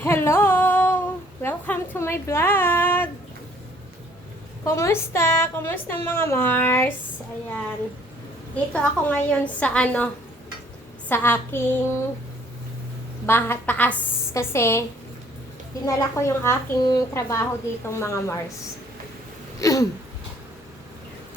Hello! Welcome to my vlog! Kumusta? Kumusta mga Mars? Ayan. Dito ako ngayon sa sa aking taas kasi dinala ko yung aking trabaho dito mga Mars.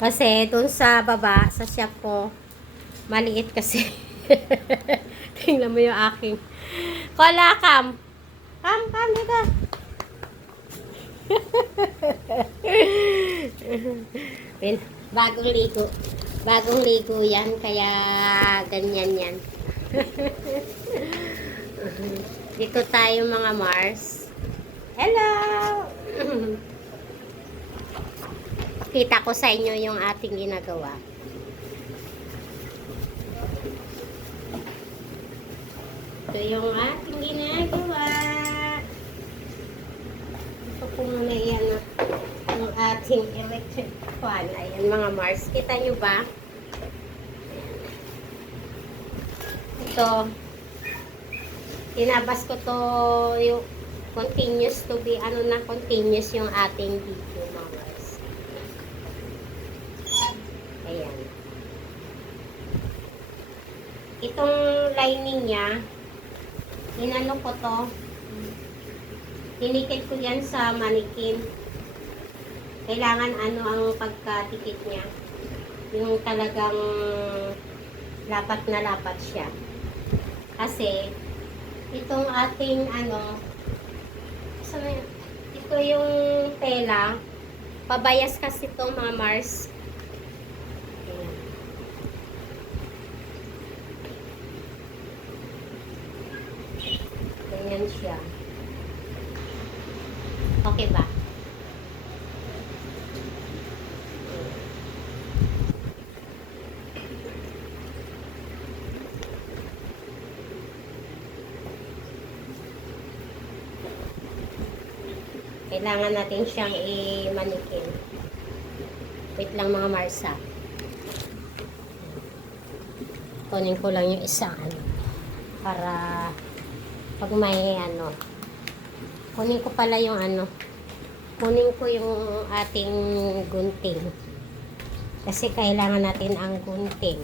Kasi dun sa baba, sa shop ko, maliit kasi. Tingnan mo yung aking kolakam. Kam, dito. Bagong ligo. Bagong ligo yan, kaya ganyan yan. Dito tayo mga Mars. Hello! Pakita ko sa inyo yung ating ginagawa. Ito yung ating ginagawa. Ito po muna yan ang ating electric fan. Ayan mga Mars. Kita nyo ba? Ito. Tinabas ko to yung continuous to be continuous yung ating video mga Mars. Ayan. Itong lining niya, inano ko to, tinikit ko yan sa manikin. Kailangan ang pagkatikit niya, yung talagang lapat na lapat siya. Kasi itong ating ito yung tela, pabayas kasi itong mga Mars. Ayan. Ganyan siya. Okay ba? Kailangan natin siyang i-manikin. Wait lang mga Marsa. Kunin ko lang yung isang para pag may kunin ko pala yung kunin ko yung ating gunting. Kasi kailangan natin ang gunting.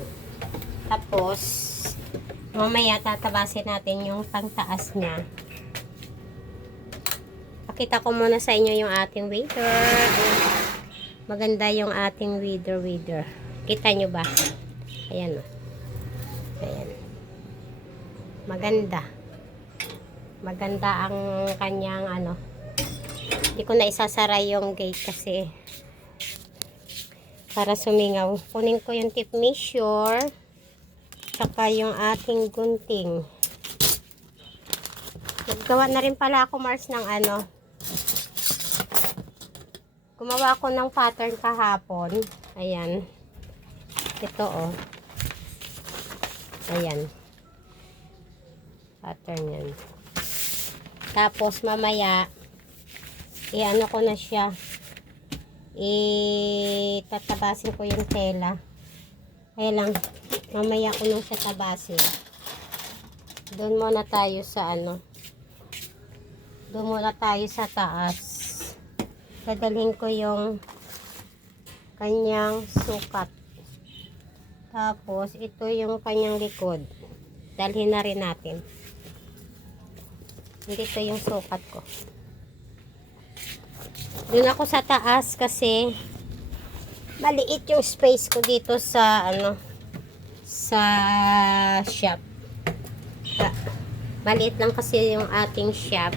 Tapos, mamaya tatabasin natin yung pangtaas niya. Pakita ko muna sa inyo yung ating wader. Maganda yung ating wader. Kita nyo ba? Ayan o. Ayan. Maganda. Maganda ang kanyang Hindi ko na isasara yung gate kasi para sumingaw. Kunin ko yung tip measure tsaka yung ating gunting. Naggawa na rin pala ako Mars ng gumawa ako ng pattern kahapon. Ayan. Ito ayan. Pattern yan. Tapos mamaya ko na siya. Tatabasin ko yung tela. Kaya lang mamaya ko nung siya tabasin. Doon muna tayo sa doon muna tayo sa taas. Dadalhin ko yung kanyang sukat. Tapos ito yung kanyang likod. Dalhin na rin natin. Dito yung sukat ko. Doon ako sa taas kasi maliit yung space ko dito sa sa shop. Maliit lang kasi yung ating shop.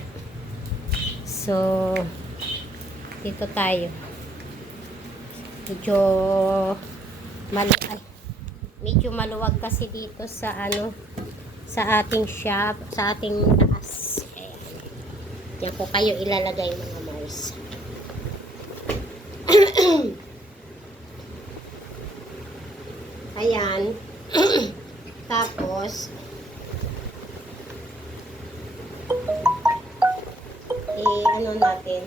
So dito tayo. Medyo maluwag kasi dito sa sa ating shop, sa ating taas. Yan po kayo ilalagay mga Mars. Ayan. Tapos natin.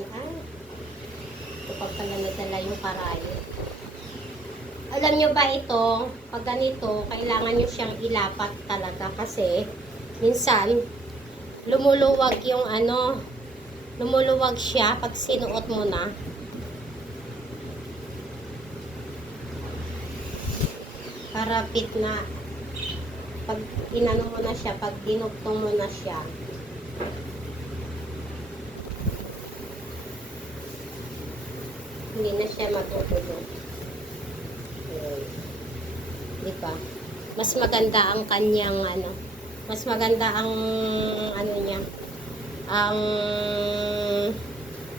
Kapag pala nadala yung karayo. Alam nyo ba ito, pag ganito, kailangan nyo siyang ilapat talaga kasi minsan lumuluwag yung ano, lumuluwag siya pag sinuot mo na. Para fit na. Pag inano mo na siya, pag dinugtong mo na siya. Hindi na siya matutulog. Di ba? Mas maganda ang kanyang ano, mas maganda ang ano niya, ang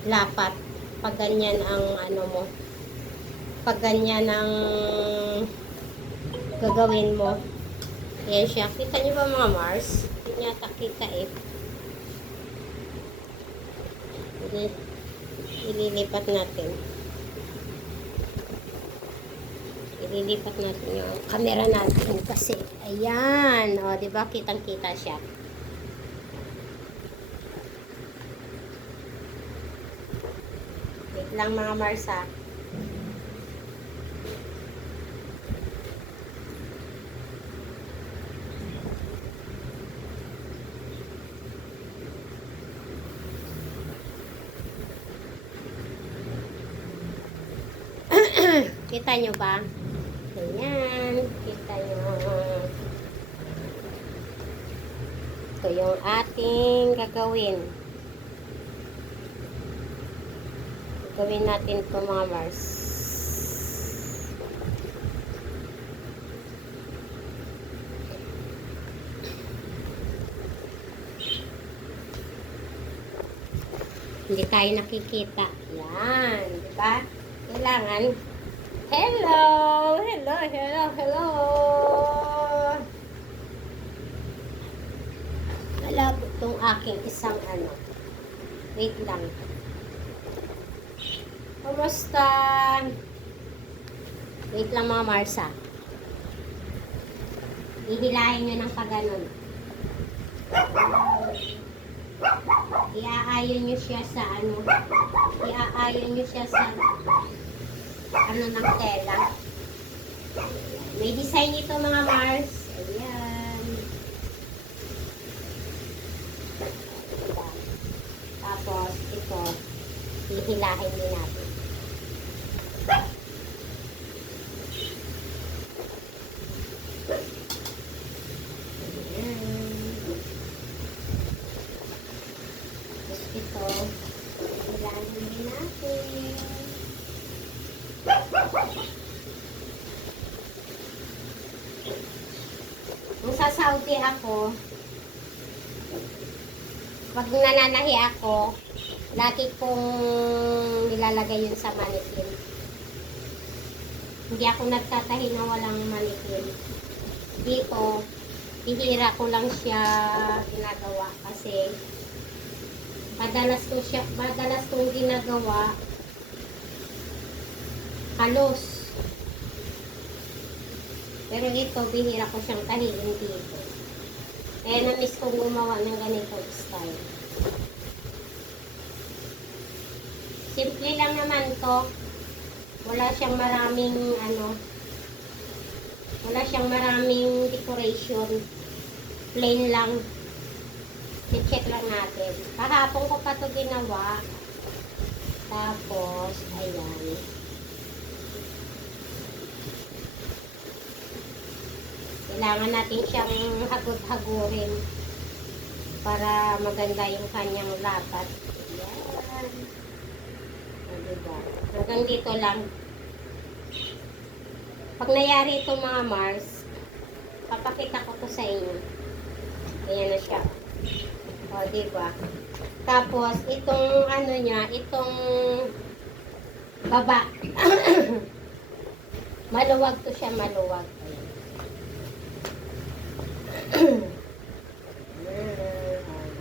lapat pag ganyan ang ano mo, pag ganyan ang gagawin mo. Yan siya. Kita niyo ba mga Mars? Hindi niya kita eh. Ililipat natin. Ililipat natin yung camera natin kasi ayan, o, di ba kitang-kita siya. Wait lang mga Mars ha. Kita nyo ba? Ayan. Kita nyo. Ito yung ating gagawin. Gagawin natin ito mga Mars. Hindi tayo nakikita. Yan. Diba? Kailangan. Hello! Hello! Hello! Hello! Malabo itong aking isang ano. Wait lang. Kumusta? Wait lang mga Marsa. Ihilahin nyo ng paganon. Iaayon nyo siya sa ano. Iaayon nyo siya sa ano ng tela. May design ito mga Mars. Ayan. Tapos ito, hihilahin din natin. Ayan. Tapos ito, hihilahin din natin. Kung sa Saudi ako, pag nananahi ako, lagi kong nilalagay yun sa manikin. Hindi ako nagtatahi na walang manikin. Dito, bihira ko lang siya ginagawa kasi madalas kong ginagawa halos. Pero ito, bihira ko siyang tahiin dito. Kaya na-miss kong gumawa ng ganitong style. Simple lang naman to. Wala siyang maraming ano. Wala siyang maraming decoration. Plain lang. I-check lang natin. Kahapon ko pa to ginawa. Tapos, ayan. Kailangan natin siyang hagod-hagurin para maganda yung kanyang lapat. Ayan. Diba? Hanggang dito lang. Pag nangyari ito mga Mars, papakita ko to sa inyo. Ayan na siya. O, diba? Tapos, itong ano niya, itong baba. Maluwag to siya, maluwag.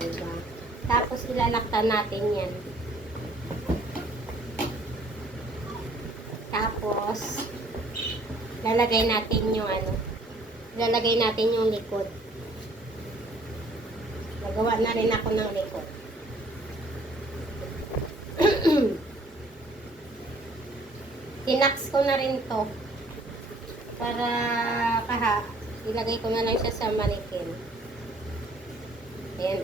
Diba? Tapos ilalaktan natin yan. Tapos lalagay natin yung ano, lalagay natin yung likod. Nagawa na rin ako ng likod. Tinax ko na rin to para ilagay ko na lang siya sa manikin. Ayan.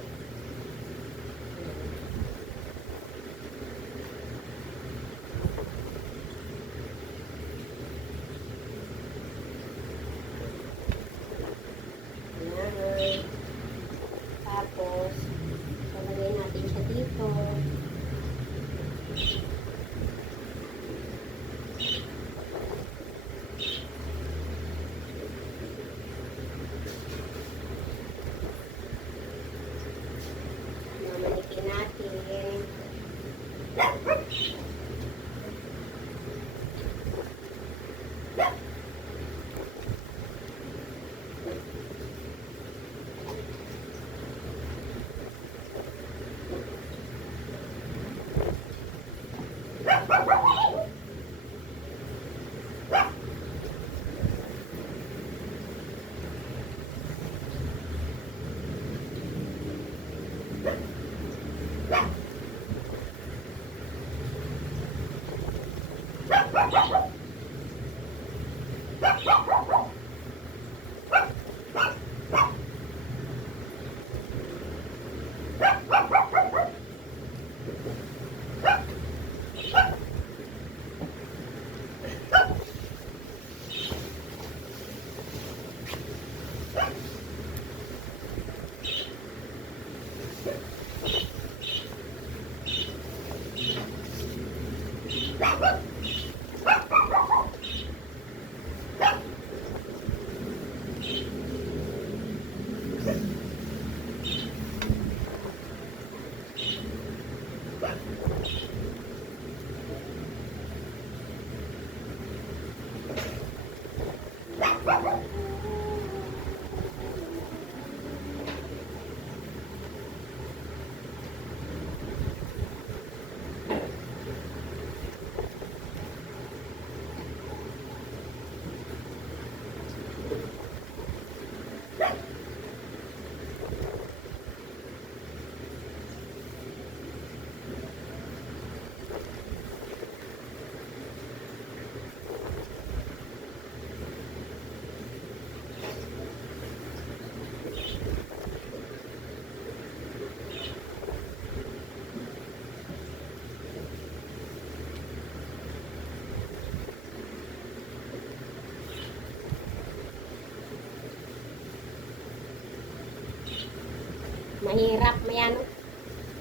Mahirap,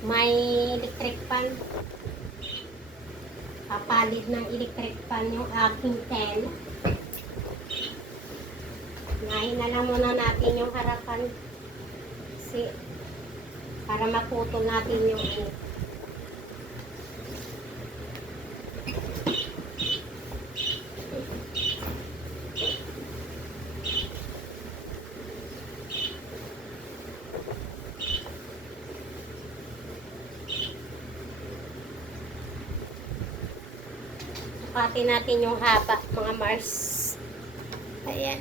may electric fan. Papalit ng electric fan yung aking tel. Ngayon na lang muna natin yung harapan. Kasi, para maputol natin yung sukatin natin yung haba, mga Mars. Ayan.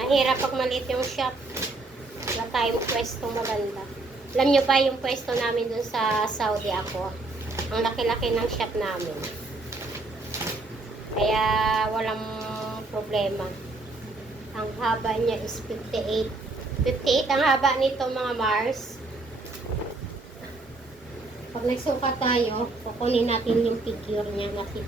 Mahirap pag maliit yung shop. Wala tayong pwestong maganda. Alam nyo ba yung pwesto namin dun sa Saudi ako? Ang laki-laki ng shop namin. Kaya walang problema. Ang haba niya is 58. 58 ang haba nito, mga Mars. Pag nagsuka tayo, kukunin natin yung figure niya na 50.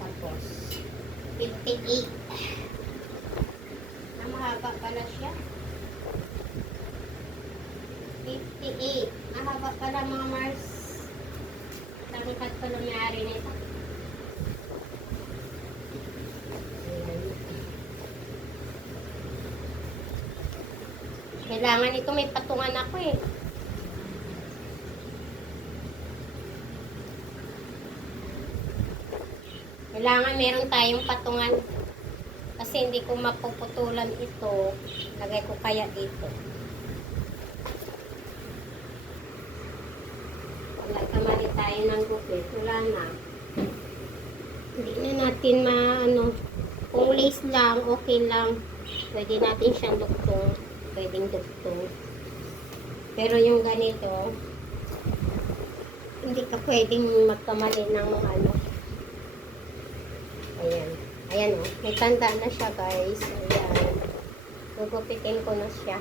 Tapos, 58. Mahaba pala siya. 58. Mahaba pala, mga Mars. Tangkat pala may-ari nito. Kailangan ito may patungan ako eh. Kailangan meron tayong patungan. Kasi hindi ko mapuputulan ito. Lagay ko kaya dito. Nagkamali tayo ng gupit. Wala na. Hindi na natin kung lace lang, okay lang. Pwede natin siyang duktong. Pwedeng duktong. Pero yung ganito, hindi ka pwedeng magkamali ng Ayan. Ayan o. May tanda na siya, guys. Ayan. Gugupitin ko na siya.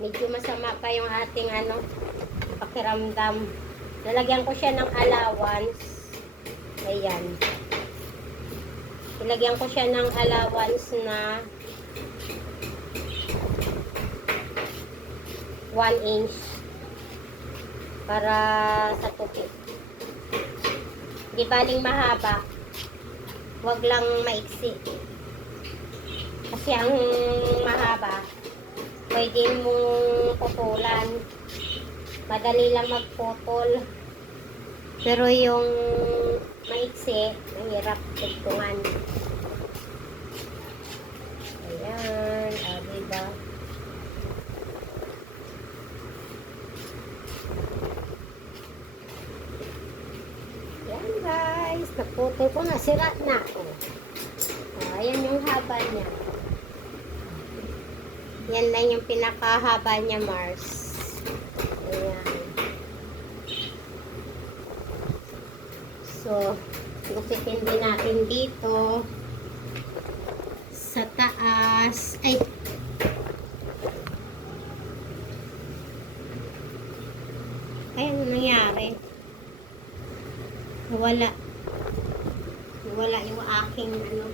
Medyo masama pa yung ating pakiramdam. Lalagyan ko siya ng allowance. Ayan. Ilagyan ko siya ng allowance na 1 inch para sa tupi. Di baling mahaba, wag lang maiksi. Kasi ang mahaba, pwede mong putulan. Madali lang magputol. Pero yung maiksi, mahirap tugtungan. Ayan, diba? Ayan guys, naputol ko na, sira na. Ayan yung haba niya. Yan lang yung pinakahaba niya, Mars. Ayan. So, gupitin din natin dito sa taas. Ay! Ay, ano nangyari? Wala. Wala yung aking ano.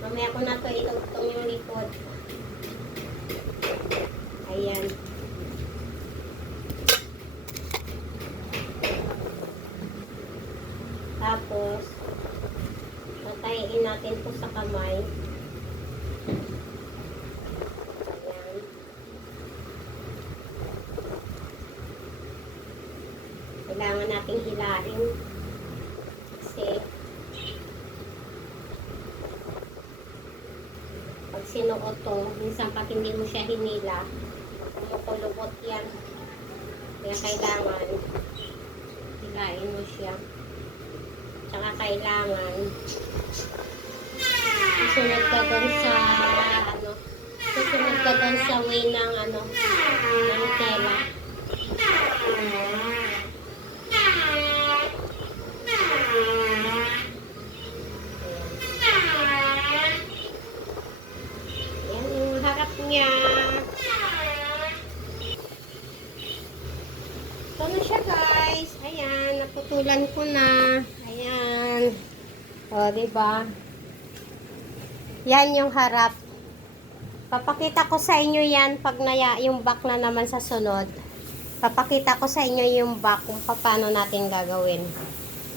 Mamaya ko na to itugtong yung likod. Ayan. Tapos, tatayin natin to sa kamay. Ayan. Kailangan nating hilahin. Kasi, pag sinuot to, minsan pag hindi mo siya hinila, kumukulubot yan. Kaya kailangan hilahin mo siya. Tsaka kailangan susunod ka doon sa ano, susunod ka doon sa way ng ano, ng tela. Yan yung harap niya. Ito na siya guys. Ayan, naputulan ko na. Ayan. O, diba? Yan yung harap. Papakita ko sa inyo yan pag yung back na naman sa sunod. Papakita ko sa inyo yung back kung paano natin gagawin.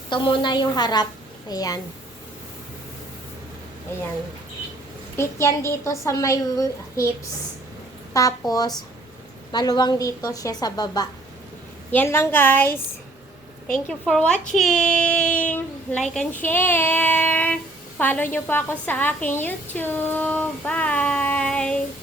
Ito muna yung harap. Ayan. Ayan. Fit yan dito sa may hips. Tapos, maluwang dito siya sa baba. Yan lang guys. Thank you for watching. Like and share. Follow nyo po ako sa aking YouTube. Bye!